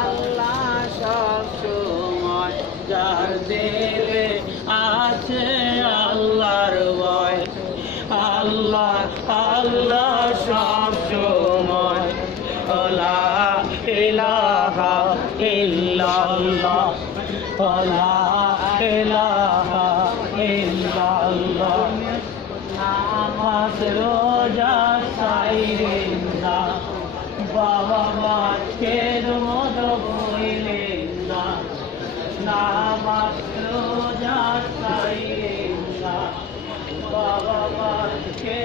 আল্লাহ সব সময় যার দিলে আছে আল্লাহর ভয়। আল্লাহ আল্লাহ সব সময় লা ইলাহা ইল্লাল্লাহ লা ইলাহা ইল্লাল্লাহ। নামাজ রোজা সাইরেন না, বাবা মাকে মত বইলেন না। নামাজ রোজা সাইরেন না, বাবা মাকে